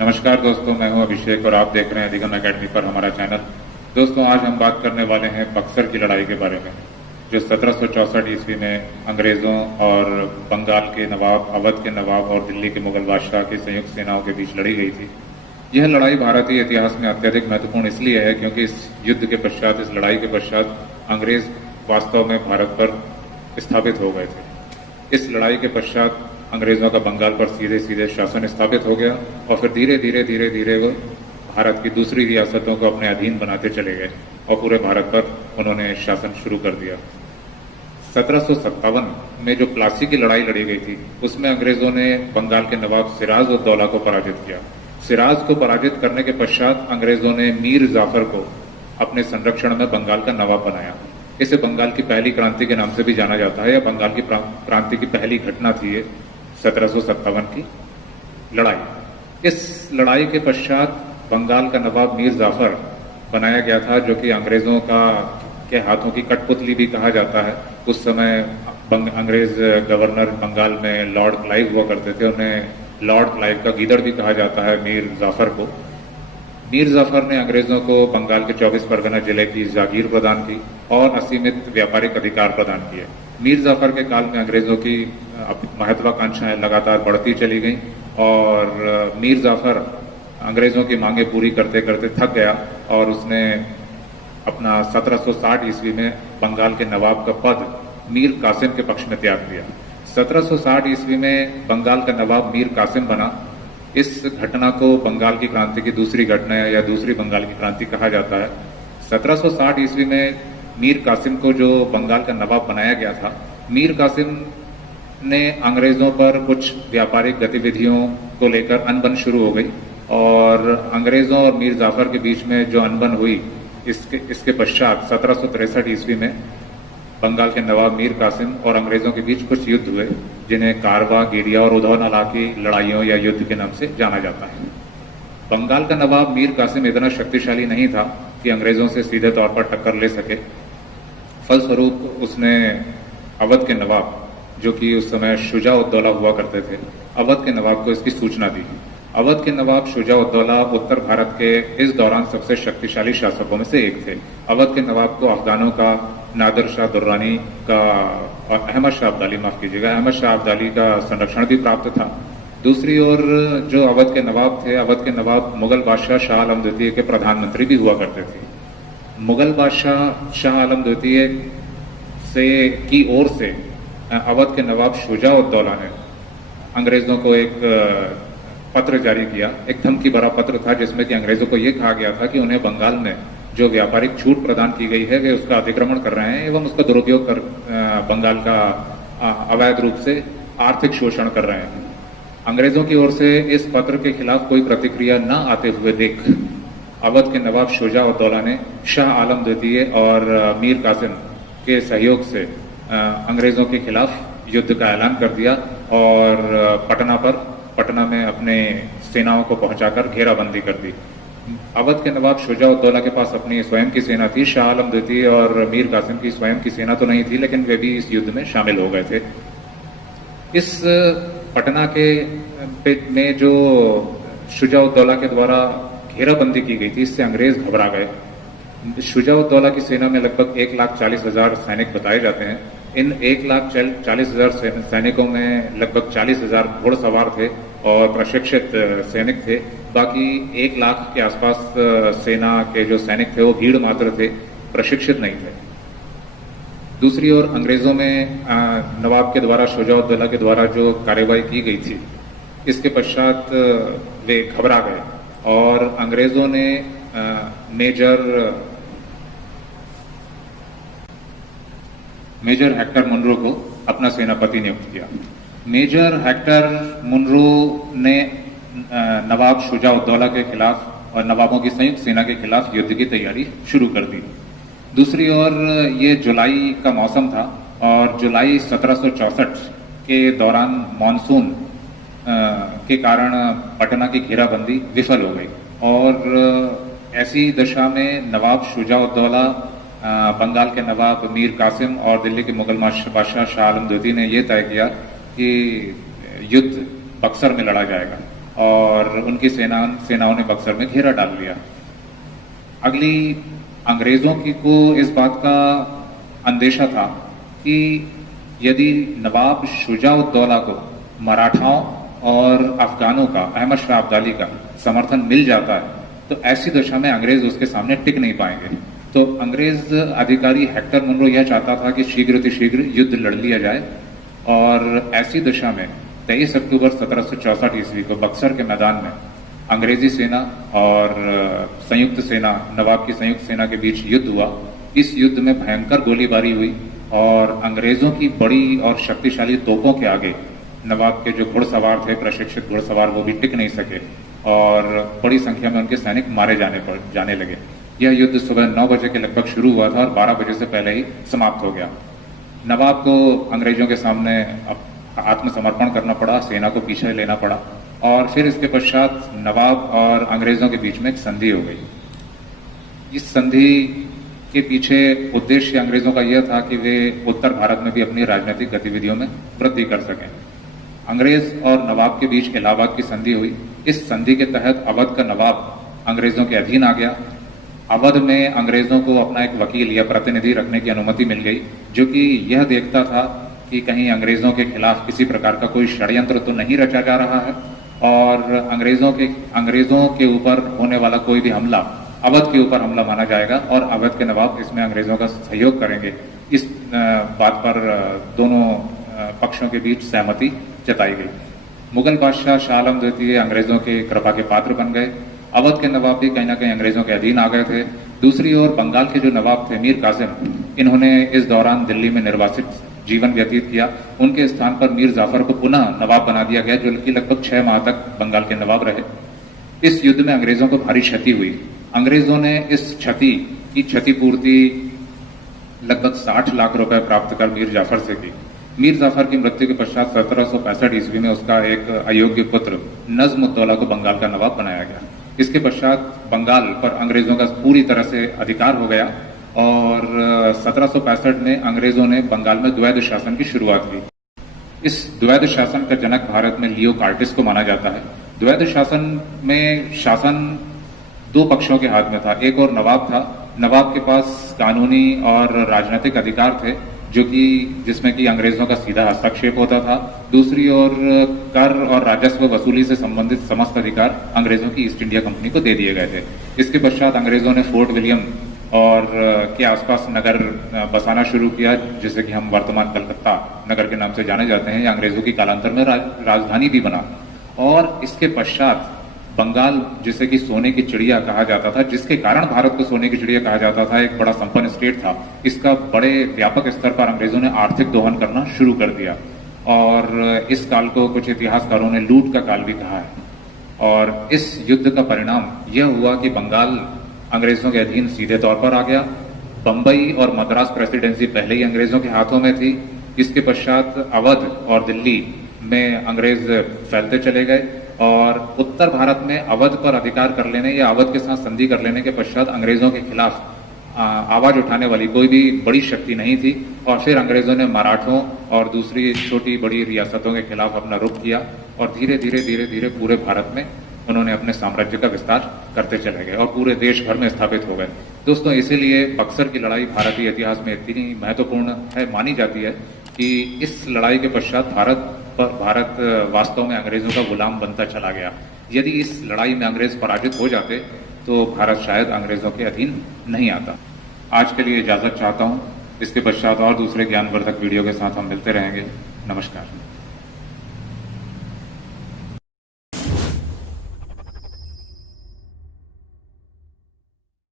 नमस्कार दोस्तों, मैं हूं अभिषेक और आप देख रहे हैं अधिगम एकेडमी पर हमारा चैनल। दोस्तों, आज हम बात करने वाले हैं बक्सर की लड़ाई के बारे में, जो 1764 ईस्वी में अंग्रेजों और बंगाल के नवाब, अवध के नवाब और दिल्ली के मुगल बादशाह की संयुक्त सेनाओं के बीच लड़ी गई थी। यह लड़ाई भारतीय इतिहास में अत्यधिक महत्वपूर्ण इसलिए है क्योंकि इस युद्ध के पश्चात, इस लड़ाई के पश्चात अंग्रेज वास्तव में भारत पर स्थापित हो गए थे। इस लड़ाई के पश्चात अंग्रेजों का बंगाल पर सीधे सीधे शासन स्थापित हो गया और फिर धीरे धीरे वो भारत की दूसरी रियासतों को अपने अधीन बनाते चले गए और पूरे भारत पर उन्होंने शासन शुरू कर दिया। 1757 में जो प्लासी की लड़ाई लड़ी गई थी, उसमें अंग्रेजों ने बंगाल के नवाब सिराज उद दौला को पराजित किया। सिराज को पराजित करने के पश्चात अंग्रेजों ने मीर जाफर को अपने संरक्षण में बंगाल का नवाब बनाया। इसे बंगाल की पहली क्रांति के नाम से भी जाना जाता है, या बंगाल की क्रांति की पहली घटना थी ये 1757 की लड़ाई। इस लड़ाई के पश्चात बंगाल का नवाब मीर जाफर बनाया गया था, जो कि अंग्रेजों के हाथों की कठपुतली भी कहा जाता है। उस समय अंग्रेज गवर्नर बंगाल में लॉर्ड क्लाइव हुआ करते थे, उन्हें लॉर्ड क्लाइव का गीदड़ भी कहा जाता है मीर जाफर को। मीर जाफर ने अंग्रेजों को बंगाल के 24 परगना जिले की जागीर प्रदान की और असीमित व्यापारिक अधिकार प्रदान किए। मीर जाफर के काल में अंग्रेजों की महत्वाकांक्षाएं लगातार बढ़ती चली गईं और मीर जाफर अंग्रेजों की मांगे पूरी करते करते थक गया और उसने अपना 1760 ईस्वी में बंगाल के नवाब का पद मीर कासिम के पक्ष में त्याग दिया। 1760 ईस्वी में बंगाल का नवाब मीर कासिम बना। इस घटना को बंगाल की क्रांति की दूसरी घटना या दूसरी बंगाल की क्रांति कहा जाता है। 1760 ईस्वी में मीर कासिम को जो बंगाल का नवाब बनाया गया था, मीर कासिम ने अंग्रेजों पर कुछ व्यापारिक गतिविधियों को लेकर अनबन शुरू हो गई और अंग्रेजों और मीर जाफर के बीच में जो अनबन हुई, इसके पश्चात 1763 ईस्वी में बंगाल के नवाब मीर कासिम और अंग्रेजों के बीच कुछ युद्ध हुए, जिन्हें कारवा, गिरिया और उधौ नाला की लड़ाइयों या युद्ध के नाम से जाना जाता है। बंगाल का नवाब मीर कासिम इतना शक्तिशाली नहीं था कि अंग्रेजों से सीधे तौर पर टक्कर ले सके। फलस्वरूप उसने अवध के नवाब, जो कि उस समय शुजा उद दौला हुआ करते थे, अवध के नवाब को इसकी सूचना दी। अवध के नवाब शुजा उद दौला उत्तर भारत के इस दौरान सबसे शक्तिशाली शासकों में से एक थे। अवध के नवाब को अफगानों का नादर शाह दुर्रानी का और अहमद शाह अब्दाली, माफ कीजिएगा, अहमद शाह अब्दाली का संरक्षण भी प्राप्त था। दूसरी ओर जो अवध के नवाब थे, अवध के नवाब मुगल बादशाह शाह आलम द्वितीय के प्रधानमंत्री भी हुआ करते थे। मुगल बादशाह शाह आलम द्वितीय की ओर से अवध के नवाब शुजा उद दौला ने अंग्रेजों को एक पत्र जारी किया। एक धमकी भरा पत्र था जिसमें कि अंग्रेजों को यह कहा गया था कि उन्हें बंगाल में जो व्यापारिक छूट प्रदान की गई है, वे उसका अतिक्रमण कर रहे हैं एवं उसका दुरुपयोग कर बंगाल का अवैध रूप से आर्थिक शोषण कर रहे हैं। अंग्रेजों की ओर से इस पत्र के खिलाफ कोई प्रतिक्रिया न आते हुए देख अवध के नवाब शुजा उद दौला ने शाह आलम द्वितीय और मीर कासिम के सहयोग से अंग्रेजों के खिलाफ युद्ध का ऐलान कर दिया और पटना में अपने सेनाओं को पहुंचाकर घेराबंदी कर दी। अवध के नवाब शुजा उद दौला के पास अपनी स्वयं की सेना थी। शाह आलम द्वितीय और मीर कासिम की स्वयं की सेना तो नहीं थी, लेकिन वे भी इस युद्ध में शामिल हो गए थे। इस पटना में जो शुजा उद दौला के द्वारा घेराबंदी की गई थी, इससे अंग्रेज घबरा गए। शुजा उद दौला की सेना में लगभग 1,40,000 सैनिक बताए जाते हैं। इन 1,40,000 सैनिकों में लगभग 40,000 घुड़सवार थे और प्रशिक्षित सैनिक थे। बाकी 1 लाख के आसपास सेना के जो सैनिक थे वो भीड़ मात्र थे, प्रशिक्षित नहीं थे। दूसरी ओर अंग्रेजों में नवाब के द्वारा, शुजा उद दौला के द्वारा जो कार्रवाई की गई थी, इसके पश्चात वे घबरा गए और अंग्रेजों ने मेजर हेक्टर मुनरो को अपना सेनापति नियुक्त किया। मेजर हेक्टर मुनरो ने नवाब शुजा उद दौला के खिलाफ और नवाबों की संयुक्त सेना के खिलाफ युद्ध की तैयारी शुरू कर दी। दूसरी ओर ये जुलाई का मौसम था और जुलाई 1764 के दौरान मानसून के कारण पटना की घेराबंदी विफल हो गई और ऐसी दशा में नवाब शुजा उद दौला, बंगाल के नवाब मीर कासिम और दिल्ली के मुगल बादशाह शाह आलम द्वितीय ने यह तय किया कि युद्ध बक्सर में लड़ा जाएगा और उनकी सेनाओं ने बक्सर में घेरा डाल लिया। अगली अंग्रेजों को इस बात का अंदेशा था कि यदि नवाब शुजाउद्दौला को मराठाओं और अफगानों का, अहमद शाह अब्दाली का समर्थन मिल जाता है तो ऐसी दशा में अंग्रेज उसके सामने टिक नहीं पाएंगे। तो अंग्रेज अधिकारी हेक्टर मुनरो यह चाहता था कि शीघ्र युद्ध लड़ लिया जाए और ऐसी दशा में 23 अक्टूबर 1764 ईस्वी को बक्सर के मैदान में अंग्रेजी सेना और संयुक्त सेना, नवाब की संयुक्त सेना के बीच युद्ध हुआ। इस युद्ध में भयंकर गोलीबारी हुई और अंग्रेजों की बड़ी और शक्तिशाली तोपों के आगे नवाब के जो घुड़सवार थे, प्रशिक्षित घुड़सवार, वो भी टिक नहीं सके और बड़ी संख्या में उनके सैनिक मारे जाने लगे। यह युद्ध सुबह 9 बजे के लगभग शुरू हुआ था और 12 बजे से पहले ही समाप्त हो गया। नवाब को अंग्रेजों के सामने आत्मसमर्पण करना पड़ा, सेना को पीछे लेना पड़ा और फिर इसके पश्चात नवाब और अंग्रेजों के बीच में एक संधि हो गई। इस संधि के पीछे उद्देश्य अंग्रेजों का यह था कि वे उत्तर भारत में भी अपनी राजनीतिक गतिविधियों में वृद्धि कर सकें। अंग्रेज और नवाब के बीच इलाहाबाद की संधि हुई। इस संधि के तहत अवध का नवाब अंग्रेजों के अधीन आ गया। अवध में अंग्रेजों को अपना एक वकील या प्रतिनिधि रखने की अनुमति मिल गई, जो कि यह देखता था कि कहीं अंग्रेजों के खिलाफ किसी प्रकार का कोई षड्यंत्र तो नहीं रचा जा रहा है और अंग्रेजों के ऊपर होने वाला कोई भी हमला अवध के ऊपर हमला माना जाएगा और अवध के नवाब इसमें अंग्रेजों का सहयोग करेंगे। इस बात पर दोनों पक्षों के बीच सहमति जताई गई। मुगल बादशाह शाह आलम द्वितीय अंग्रेजों के कृपा के पात्र बन गए। अवध के नवाब भी कहीं ना कहीं अंग्रेजों के अधीन आ गए थे। दूसरी ओर बंगाल के जो नवाब थे मीर कासिम, इन्होंने इस दौरान दिल्ली में निर्वासित जीवन व्यतीत किया। उनके स्थान पर मीर जाफर को पुनः नवाब बना दिया गया, जो कि लगभग 6 माह तक बंगाल के नवाब रहे। इस युद्ध में अंग्रेजों को भारी क्षति हुई। अंग्रेजों ने इस क्षति की क्षतिपूर्ति लगभग 60 लाख रुपए प्राप्त कर मीर जाफर से की। मीर जाफर की मृत्यु के पश्चात 1765 ईस्वी में उसका एक अयोग्य पुत्र नज्म-उद-दौला को बंगाल का नवाब बनाया गया। इसके पश्चात बंगाल पर अंग्रेजों का पूरी तरह से अधिकार हो गया और 1765 में अंग्रेजों ने बंगाल में द्वैध शासन की शुरुआत की। इस द्वैध शासन का जनक भारत में लियो कार्टिस को माना जाता है। द्वैध शासन में शासन 2 पक्षों के हाथ में था। एक और नवाब था। नवाब के पास कानूनी और राजनीतिक अधिकार थे, जिसमें कि अंग्रेजों का सीधा हस्तक्षेप होता था। दूसरी ओर कर और राजस्व वसूली से संबंधित समस्त अधिकार अंग्रेजों की ईस्ट इंडिया कंपनी को दे दिए गए थे। इसके पश्चात अंग्रेजों ने फोर्ट विलियम और के आसपास नगर बसाना शुरू किया, जिसे कि हम वर्तमान कलकत्ता नगर के नाम से जाने जाते हैं। यह अंग्रेजों की कालांतर में राजधानी भी बना। और इसके पश्चात बंगाल, जिसे कि सोने की चिड़िया कहा जाता था, जिसके कारण भारत को सोने की चिड़िया कहा जाता था, एक बड़ा संपन्न स्टेट था, इसका बड़े व्यापक स्तर पर अंग्रेजों ने आर्थिक दोहन करना शुरू कर दिया और इस काल को कुछ इतिहासकारों ने लूट का काल भी कहा है। और इस युद्ध का परिणाम यह हुआ कि बंगाल अंग्रेजों के अधीन सीधे तौर पर आ गया। बंबई और मद्रास प्रेसिडेंसी पहले ही अंग्रेजों के हाथों में थी। इसके पश्चात अवध और दिल्ली में अंग्रेज फैलते चले गए और उत्तर भारत में अवध पर अधिकार कर लेने या अवध के साथ संधि कर लेने के पश्चात अंग्रेजों के खिलाफ आवाज उठाने वाली कोई भी बड़ी शक्ति नहीं थी और फिर अंग्रेजों ने मराठों और दूसरी छोटी बड़ी रियासतों के खिलाफ अपना रुख किया और धीरे धीरे पूरे भारत में उन्होंने अपने साम्राज्य का विस्तार करते चले गए और पूरे देश भर में स्थापित हो गए। दोस्तों, इसीलिए बक्सर की लड़ाई भारतीय इतिहास में इतनी महत्वपूर्ण है, मानी जाती है कि इस लड़ाई के पश्चात भारत वास्तव में अंग्रेजों का गुलाम बनता चला गया। यदि इस लड़ाई में अंग्रेज पराजित हो जाते तो भारत शायद अंग्रेजों के अधीन नहीं आता। आज के लिए इजाजत चाहता हूं। इसके पश्चात और दूसरे ज्ञानवर्धक वीडियो के साथ हम मिलते रहेंगे। नमस्कार।